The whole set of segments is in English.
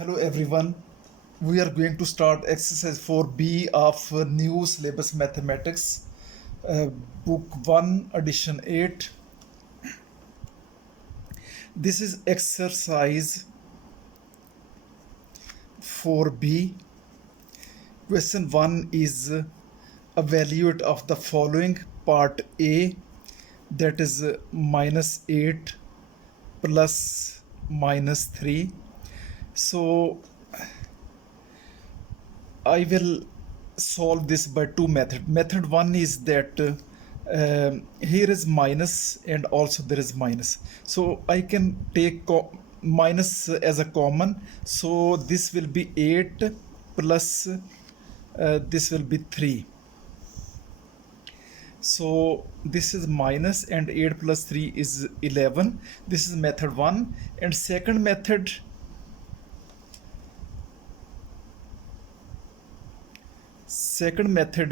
Hello everyone. We are going to start exercise 4B of new syllabus mathematics, uh, book 1, edition 8. This is exercise 4B. Question 1 is evaluate of the following part A, that is minus 8 plus minus 3. So I will solve this by two methods. Method one is that here is minus and also there is minus. So I can take minus as a common. So this will be 8 plus this will be 3. So this is minus and 8 plus 3 is 11. This is method 1. And second method,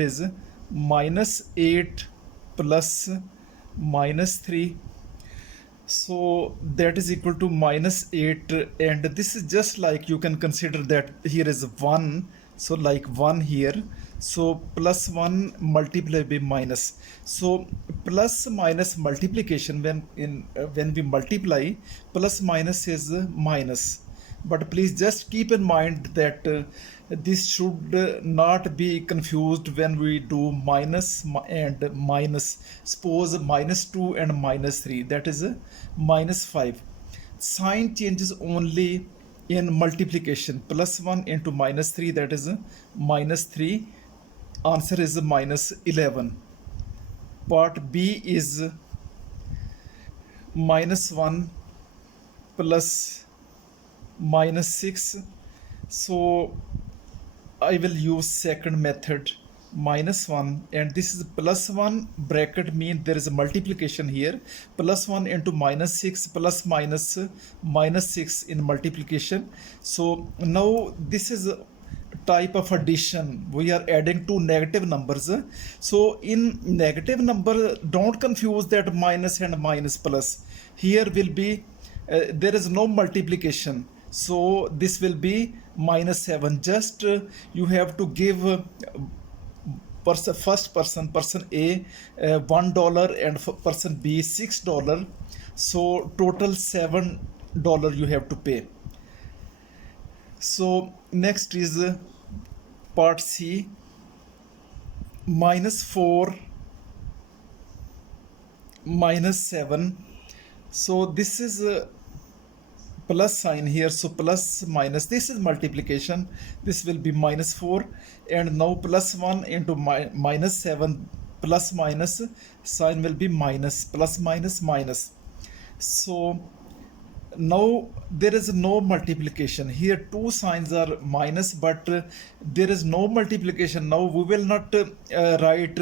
is minus 8 plus minus 3. So that is equal to minus 8, and this is just like, you can consider that here is 1, so like 1 here, so plus 1 multiplied by minus. So plus minus multiplication, when we multiply, plus minus is minus. But please just keep in mind that this should not be confused when we do minus and minus. Suppose minus 2 and minus 3, that is minus 5. Sign changes only in multiplication. Plus 1 into minus 3, that is minus 3. Answer is minus 11. Part B is minus 1 plus minus 6. So I will use second method, minus 1, and this is plus 1 bracket, mean there is a multiplication here, plus 1 into minus 6 plus minus minus 6 in multiplication. So now this is a type of addition. We are adding two negative numbers. So in negative number, don't confuse that minus and minus plus. Here will be there is no multiplication, so this will be minus 7. Just you have to give first person A $1 and person B $6. So total $7 you have to pay. So next is part C, minus 4 minus 7. So this is plus sign here, so plus minus, this is multiplication, this will be minus 4, and now plus 1 into minus 7 plus minus, sign will be minus, plus minus minus. So now there is no multiplication here, two signs are minus, but there is no multiplication. Now we will not write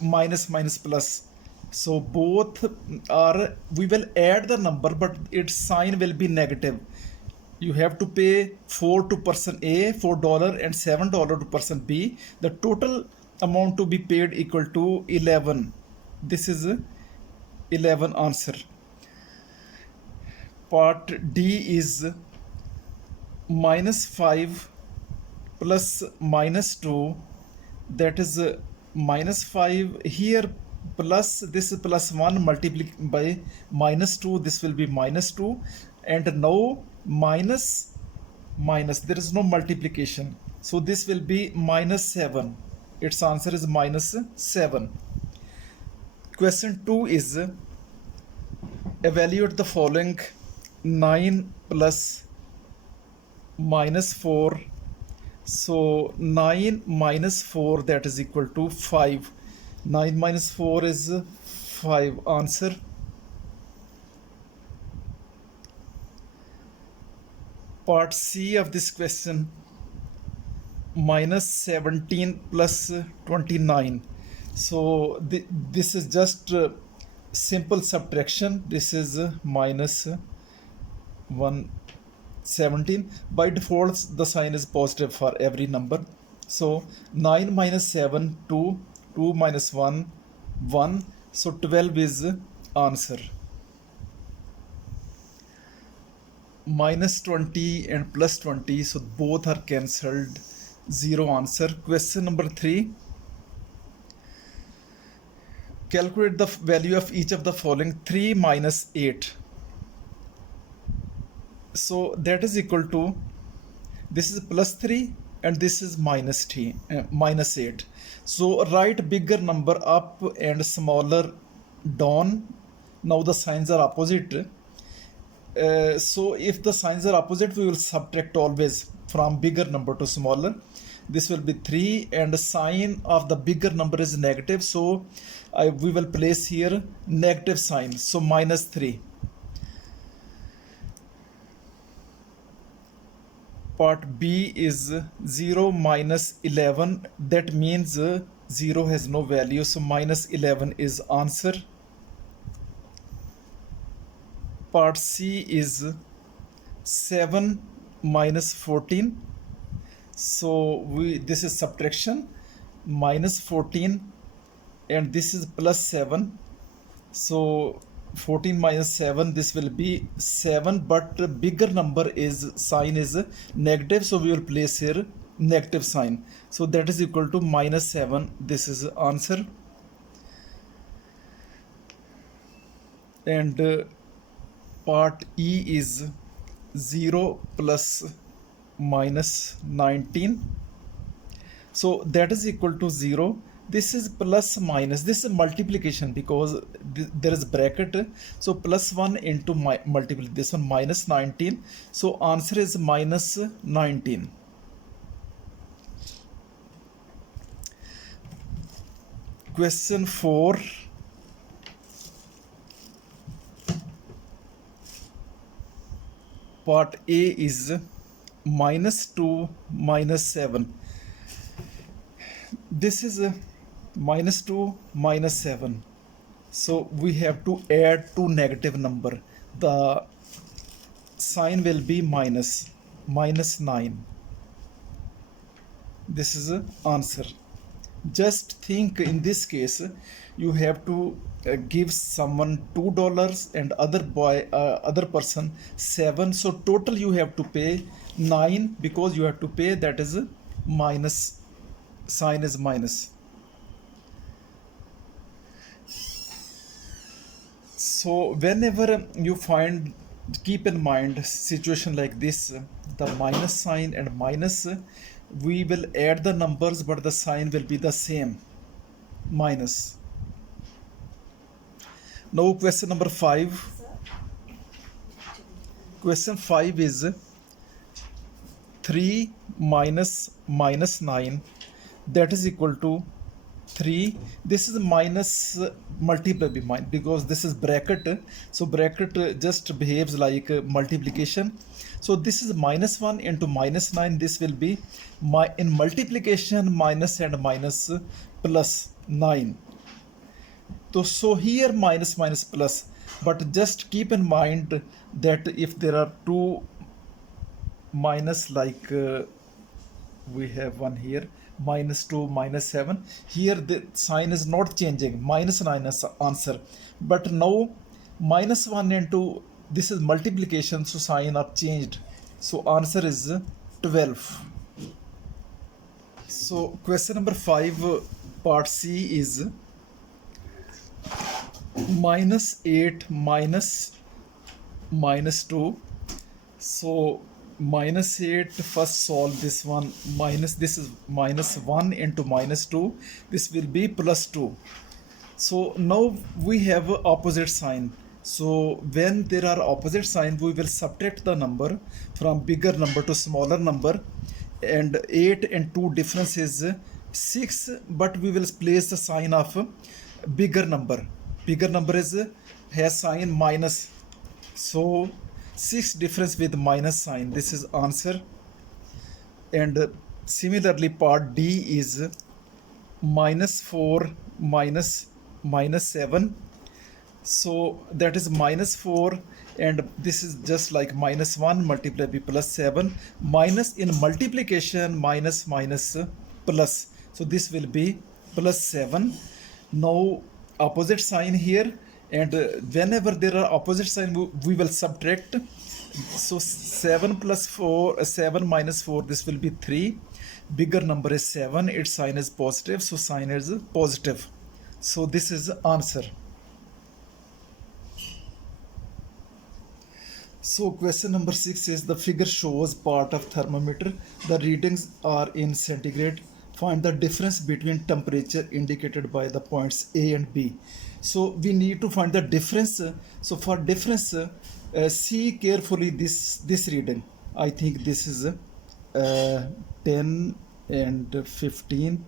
minus minus plus. So both are, we will add the number, but its sign will be negative. You have to pay 4 to person A, $4, and $7 to person B. The total amount to be paid equal to 11. This is 11 answer. Part D is minus 5 plus minus 2, that is minus 5 here, plus this is plus 1 multiplied by minus 2, this will be minus 2, and now minus minus, there is no multiplication, so this will be minus 7. Its answer is minus 7. Question 2 is evaluate the following: 9 plus minus 4. So 9 minus 4, that is equal to 5. 9 minus 4 is 5. Answer. Part C of this question, minus 17 plus 29. So this is just simple subtraction. This is minus 117. By default the sign is positive for every number. So 9 minus 7, 2, 2 minus 1, 1. So 12 is answer. minus 20 and plus 20, so both are cancelled, 0 answer. Question number 3, calculate the value of each of the following. 3 minus 8, so that is equal to, this is plus 3 and this is minus 8. So write bigger number up and smaller down. Now the signs are opposite. So if the signs are opposite, we will subtract always from bigger number to smaller. This will be 3 and the sign of the bigger number is negative, so we will place here negative sign, so minus 3. Part B is 0 minus 11, that means 0 has no value, so minus 11 is answer. Part C is 7 minus 14, so this is subtraction, minus 14 and this is plus 7, so 14 minus 7, this will be 7, but bigger number is sign is negative, so we will place here negative sign, so that is equal to minus 7. This is answer. And part E is 0 plus minus 19, so that is equal to 0. This is plus minus, this is multiplication because there is bracket, so plus 1 into multiply this one, minus 19, so answer is minus 19. Question 4, part A is minus 2 minus 7. This is minus 2 minus 7, so we have to add two negative number. The sign will be minus 9. This is the answer. Just think, in this case you have to give someone $2 and other person 7, so total you have to pay 9, because you have to pay, that is minus, sign is minus. So whenever you find, keep in mind situation like this, the minus sign and minus, we will add the numbers but the sign will be the same, minus. Now question number 5. Question 5 is 3 minus 9, that is equal to 3. This is minus multiply by minus, because this is bracket, so bracket just behaves like multiplication. So this is minus 1 into minus 9, this will be in multiplication minus and minus plus 9. So here minus plus, but just keep in mind that if there are two minus, like we have one here, minus 2 minus 7, here the sign is not changing, minus 9 is answer, but now minus 1 into this is multiplication, so sign are changed, so answer is 12. So question number 5, part C is minus 8 minus 2. So minus 8, first solve this one, minus, this is minus 1 into minus 2, this will be plus 2. So now we have opposite sign, so when there are opposite sign, we will subtract the number from bigger number to smaller number, and 8 and 2 difference is 6, but we will place the sign of bigger number. Bigger number has sign minus, so 6 difference with minus sign, this is answer. And similarly part D is minus 4 minus 7, so that is minus 4, and this is just like minus 1 multiplied by plus 7, minus in multiplication minus plus, so this will be plus 7. Now opposite sign here, and whenever there are opposite sign, we will subtract So 7 plus 4, 7 minus 4, this will be 3. Bigger number is 7, its sign is positive, so sign is positive. So this is the answer. So question number 6 is the figure shows part of thermometer. The readings are in centigrade. Find the difference between temperature indicated by the points A and B. So we need to find the difference. So for difference, see carefully this reading. I think this is 10 and 15,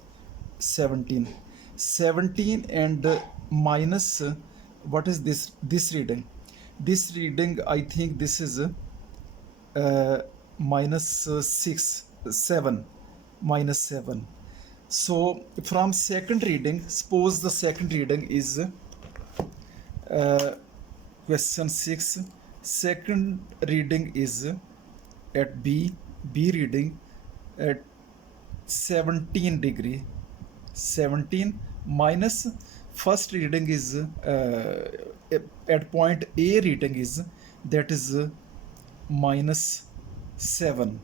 17. 17 and minus, what is this reading? This reading, I think this is minus 6, 7, minus 7. So from second reading, suppose the second reading is question 6. Second reading is at B reading at 17 degree. 17 minus first reading is at point A reading is, that is minus 7.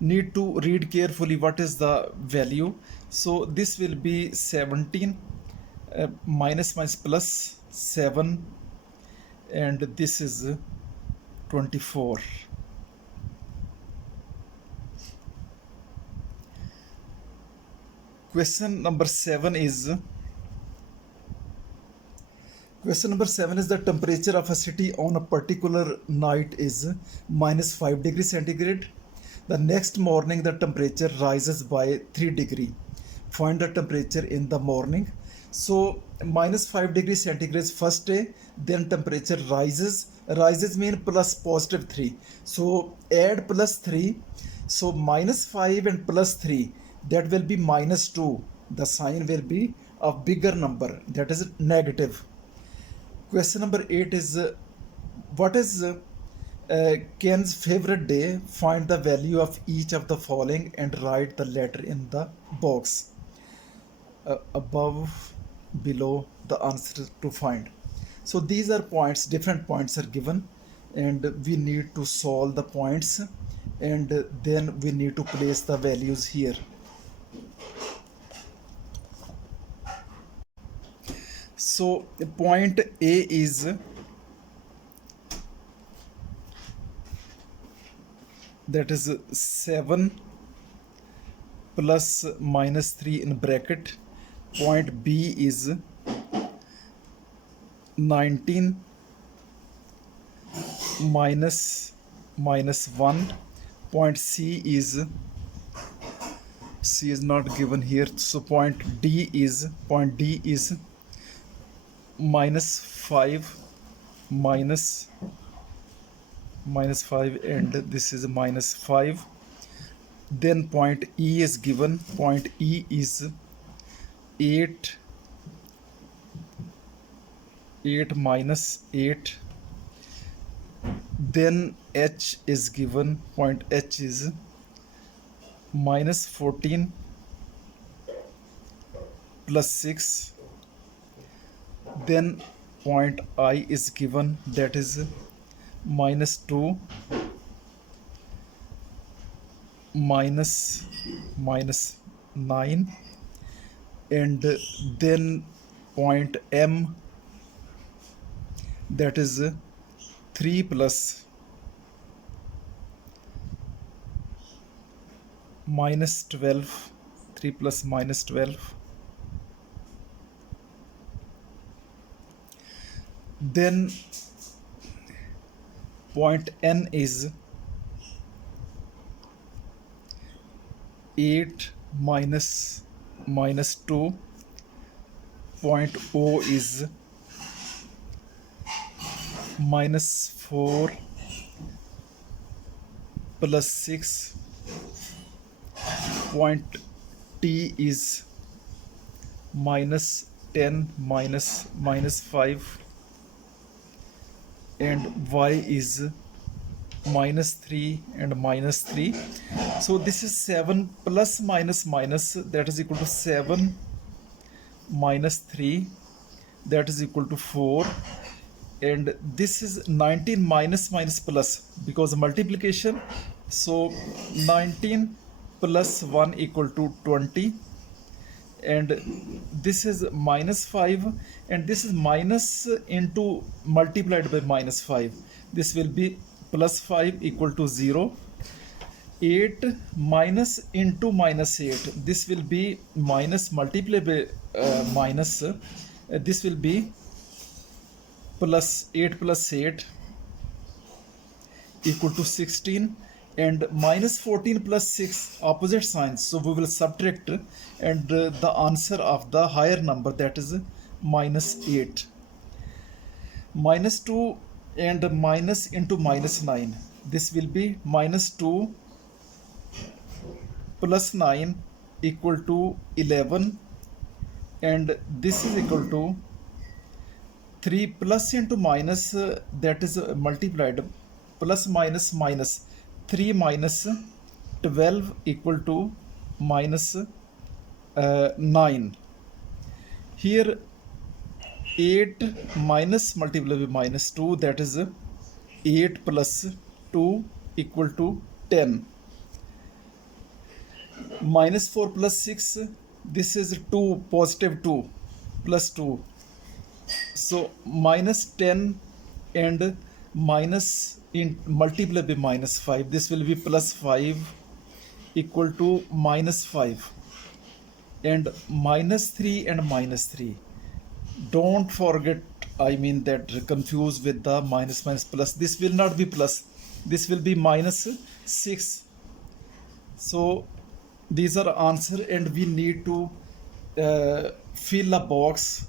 Need to read carefully what is the value. So this will be 17 minus plus 7, and this is 24. Question number 7 is the temperature of a city on a particular night is minus 5 degrees centigrade. The next morning the temperature rises by 3 degree. Find the temperature in the morning. So minus 5 degrees centigrade first day, then temperature rises mean plus positive 3. So add plus 3. So minus 5 and plus 3, that will be minus 2. The sign will be a bigger number, that is negative. Question number 8 is what is Ken's favorite day? Find the value of each of the following and write the letter in the box. Above, below, the answer to find. So these are points, different points are given, and we need to solve the points, and then we need to place the values here. So point A is that is 7 plus minus 3 in bracket. Point B is 19 minus 1. Point C is not given here. So point D is minus 5 minus 5, and this is minus 5. Then point E is given. Point E is 8 minus 8. Then H is given. Point H is minus 14 plus 6. Then point I is given, that is minus 2 minus 9, and then point M, that is 3 plus minus 12, 3 plus minus 12. Then point N is 8 minus 2. Point O is minus 4 plus 6. Point T is minus 10 minus 5. And Y is minus 3 and minus 3. So this is 7 plus minus, that is equal to 7 minus 3, that is equal to 4. and this is 19 minus minus plus because multiplication. So 19 plus 1 equal to 20, and this is minus 5, and this is minus into multiplied by minus 5. This will be plus 5 equal to 0. 8 minus into minus 8, this will be minus multiplied by minus, this will be plus 8 plus 8 equal to 16, and minus 14 plus 6 opposite signs, so we will subtract, and the answer of the higher number, that is minus 8. Minus 2 and minus into minus 9, this will be minus 2 plus 9 equal to 11, and this is equal to 3 plus into minus, that is multiplied, plus minus minus 3 minus 12 equal to minus 9. Here 8 minus multiplied by minus 2, that is 8 plus 2 equal to 10. Minus 4 plus 6, this is 2, positive 2 plus 2. So minus 10 and minus in multiplied by minus 5, this will be plus 5 equal to minus 5, and minus 3 and minus 3. Don't forget, I mean that confused with the minus minus plus. This will not be plus, this will be minus 6. So these are answer, and we need to fill a box.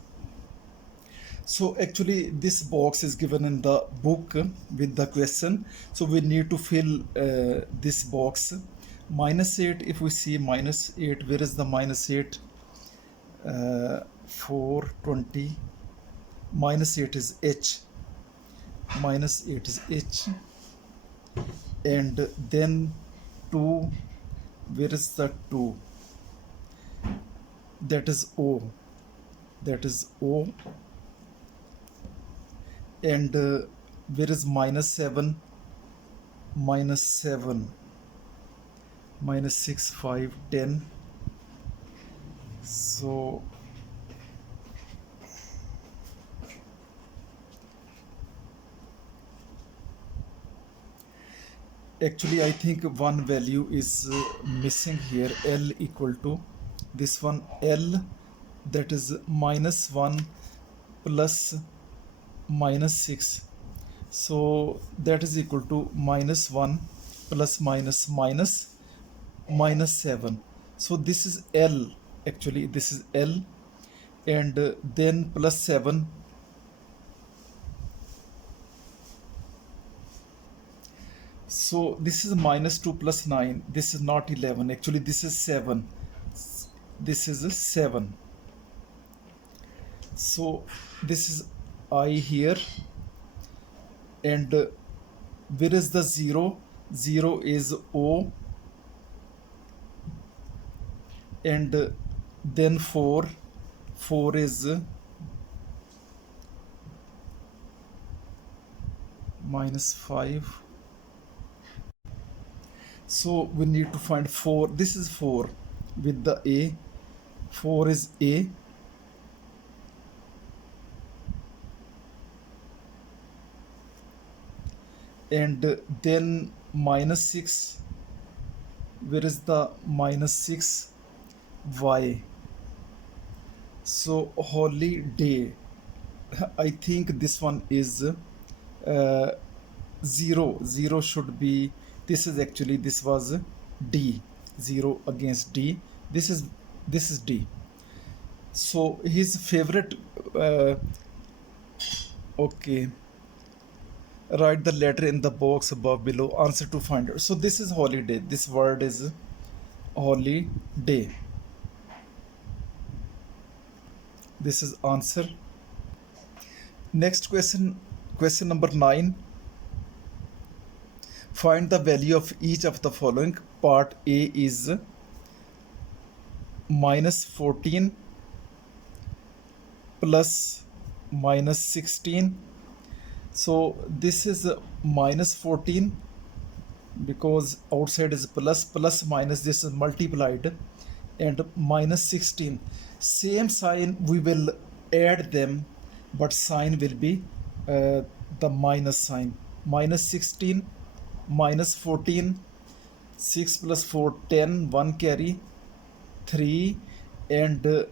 So actually this box is given in the book with the question, so we need to fill this box. Minus 8, if we see minus 8, where is the minus 8? 420. Minus 8 is H. Minus 8 is H. And then 2, where is the 2? That is O. That is O. And where is minus 7? Minus 7. Minus 6, 5, 10. So actually I think one value is missing here, L equal to this one, L, that is minus 1 plus minus 6, so that is equal to minus 1 plus minus minus minus 7. So this is L, actually this is L, and then plus 7. So this is minus 2 plus 9, this is not 11, actually this is 7, this is a 7. So this is I here, and where is the 0? 0 is O, and then 4 is minus 5. So we need to find 4. This is 4 with the A. 4 is A. And then minus 6. Where is the minus 6? Y. So holy day. I think this one is 0. 0 should be, this is actually, this was D. 0 against D. This is D. So his favorite, okay, write the letter in the box above below, answer to find it. So this is holiday, this word is holiday. This is answer. Next question, question number 9. Find the value of each of the following. Part A is minus 14 plus minus 16 So this is minus 14, because outside is plus, plus minus, this is multiplied, and minus 16. Same sign, we will add them, but sign will be the minus sign. Minus 16, minus 14, 6 plus 4, 10, 1 carry, 3, and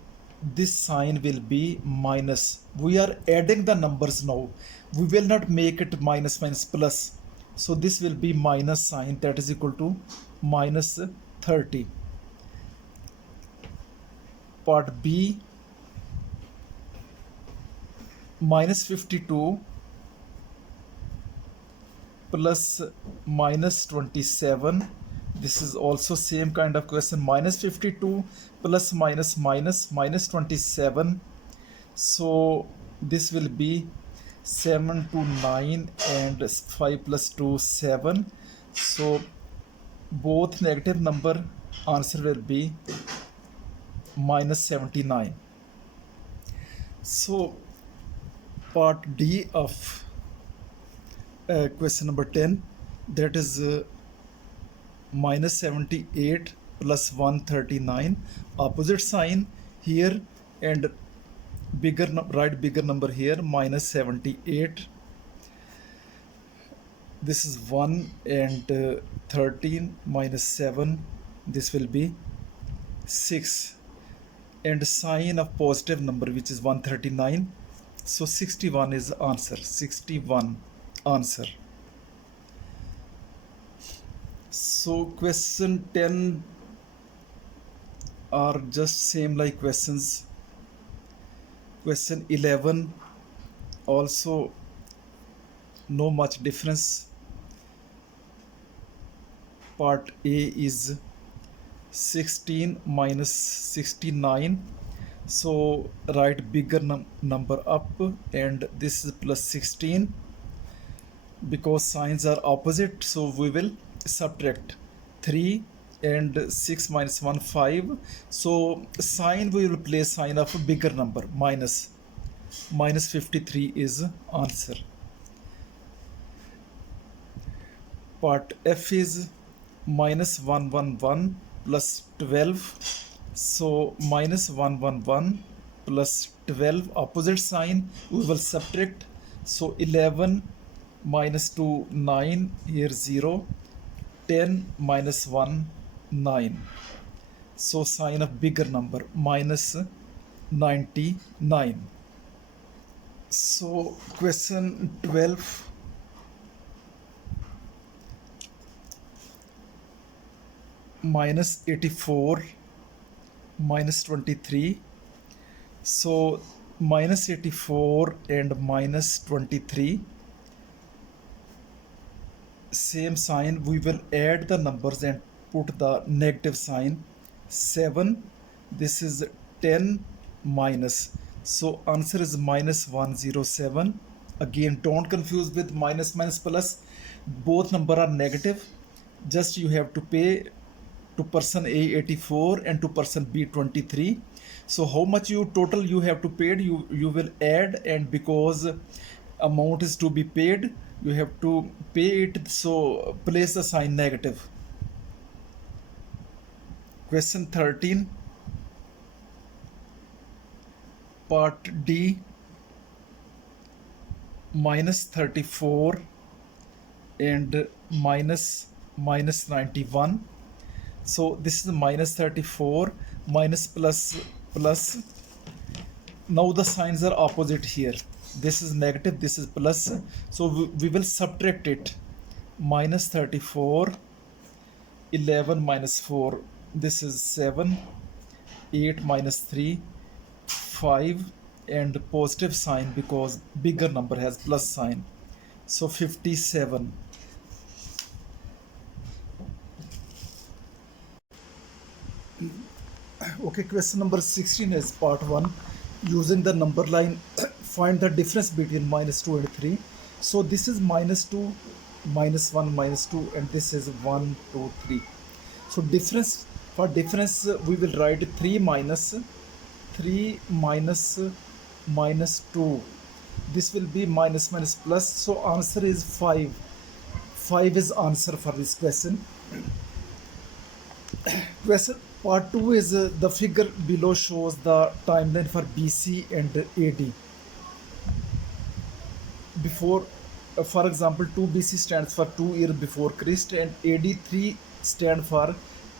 this sign will be minus. We are adding the numbers now. We will not make it minus minus plus. So this will be minus sign, that is equal to minus 30. Part B, minus 52 plus minus 27. This is also same kind of question. Minus 52 plus minus minus minus 27. So this will be 7 to 9, and 5 plus 2, 7. So both negative number, answer will be minus 79. So part D of question number 10, that is minus 78 plus 139, opposite sign here, and write bigger number here, minus 78. This is 1, and 13 minus 7, this will be 6, and sign of positive number, which is 139. So 61 is answer. 61 answer. So question 10 are just same like questions. Question 11 also no much difference. Part A is 16 minus 69. So write bigger number up, and this is plus 16. Because signs are opposite, so we will subtract 3, and 6 minus 1, 5. So sign, we will place sign of a bigger number, minus. Minus 53 is answer. Part F is minus 111 plus 12. So minus 111 plus 12, opposite sign, we will subtract. So 11 minus 2, 9, here 0, 10 minus 1, 9. So sign of bigger number, minus 99. So question 12, minus 84 minus 23. So minus 84 and minus 23, same sign, we will add the numbers and put the negative sign. 7, this is 10 minus, so answer is minus 107. Again, don't confuse with minus minus plus, both number are negative. Just you have to pay to person A 84 and to person B 23. So how much you total you have to pay, you will add, and because amount is to be paid, you have to pay it, so place the sign negative. Question 13, part D, minus 34 and minus 91. So this is minus 34 minus plus plus. Now the signs are opposite here. This is negative, this is plus. So we will subtract it. Minus 34, 11 minus 4, this is 7, 8 minus 3, 5, and positive sign because bigger number has plus sign. So 57. Okay, question number 16 is part 1. Using the number line, find the difference between minus 2 and 3. So this is minus 2, minus 1, minus 2, and this is 1, 2, 3. So difference, for difference, we will write 3 minus minus 2. This will be minus minus plus. So answer is 5. 5 is answer for this question. Question part 2 is the figure below shows the timeline for BC and AD. Before, for example, 2 BC stands for 2 years before Christ, and AD 3 stand for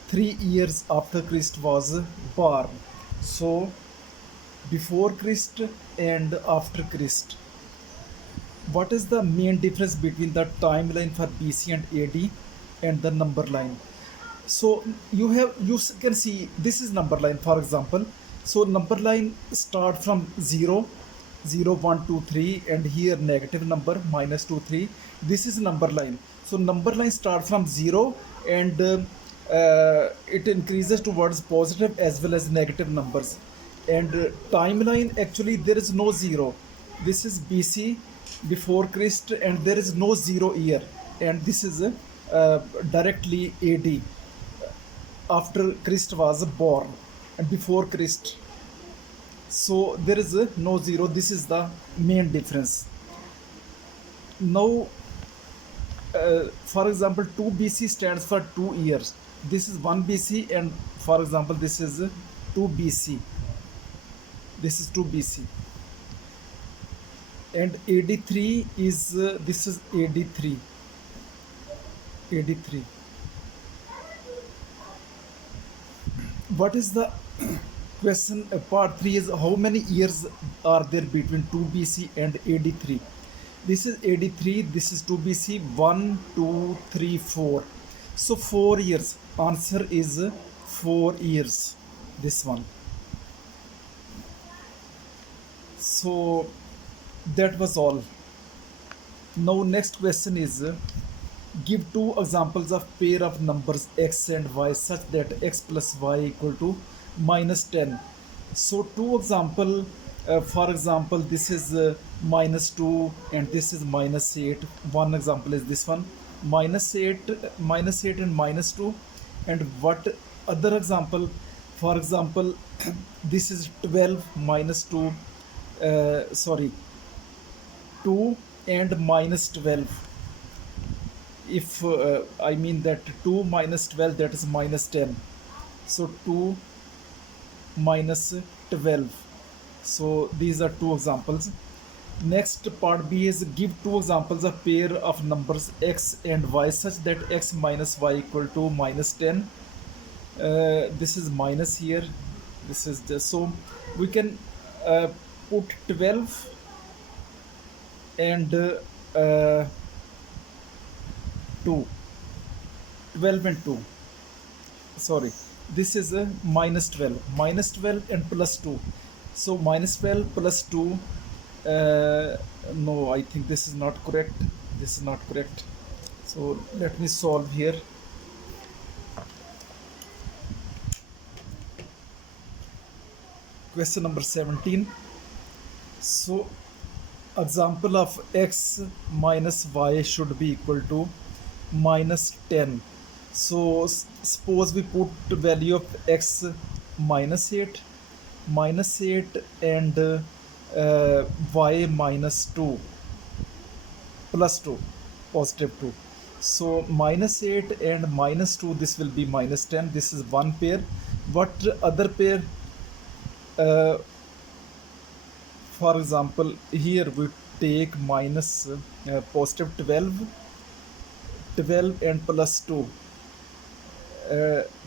3 years after Christ was born. So before Christ and after Christ. What is the main difference between the timeline for BC and AD and the number line? So you can see this is number line, for example. So number line start from 0, 0, 1, 2, 3, and here negative number minus 2, 3. This is number line. So number line start from 0 and it increases towards positive as well as negative numbers. And timeline, actually there is no 0. This is BC, before Christ, and there is no 0 year, and this is directly AD, after Christ was born and before Christ. So there is no 0. This is the main difference. Now for example, 2 BC stands for 2 years. This is 1 BC, and for example this is 2 BC. This is 2 BC. And AD3 is this is AD3. AD3. What is the question? Part 3 is how many years are there between 2 BC and AD3? This is AD3, this is 2 BC, 1, 2, 3, 4. So 4 years. Answer is 4 years. This one. So that was all. Now next question is give 2 examples of pair of numbers x and y such that x plus y equal to minus 10. So 2 example, for example this is minus 2 and this is minus 8. One example is this one, minus 8 and minus 2. And what other example? For example this is 12 minus 2, 2 and minus 12. If I mean that 2 minus 12, that is minus 10. So 2 minus 12. So these are 2 examples. Next part B is give 2 examples of pair of numbers x and y such that x minus y equal to minus 10. This is minus here. This is just, so we can put 12 and 2. 12 and 2. Sorry, this is a minus 12. Minus 12 and plus 2. So minus 12 plus 2. No, I think this is not correct. This is not correct. So let me solve here. Question number 17. So example of x minus y should be equal to minus 10. So suppose we put the value of x minus 8 and y minus 2 plus 2, positive 2. So minus 8 and minus 2, this will be minus 10. This is one pair. What other pair? For example, here we take minus positive 12 and plus 2.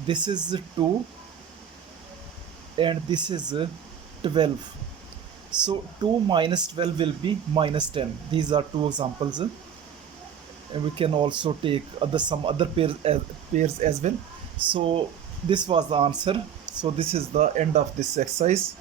This is 2 and this is 12. So 2 minus 12 will be minus 10. These are 2 examples. And we can also take some other pairs as well. So this was the answer. So this is the end of this exercise.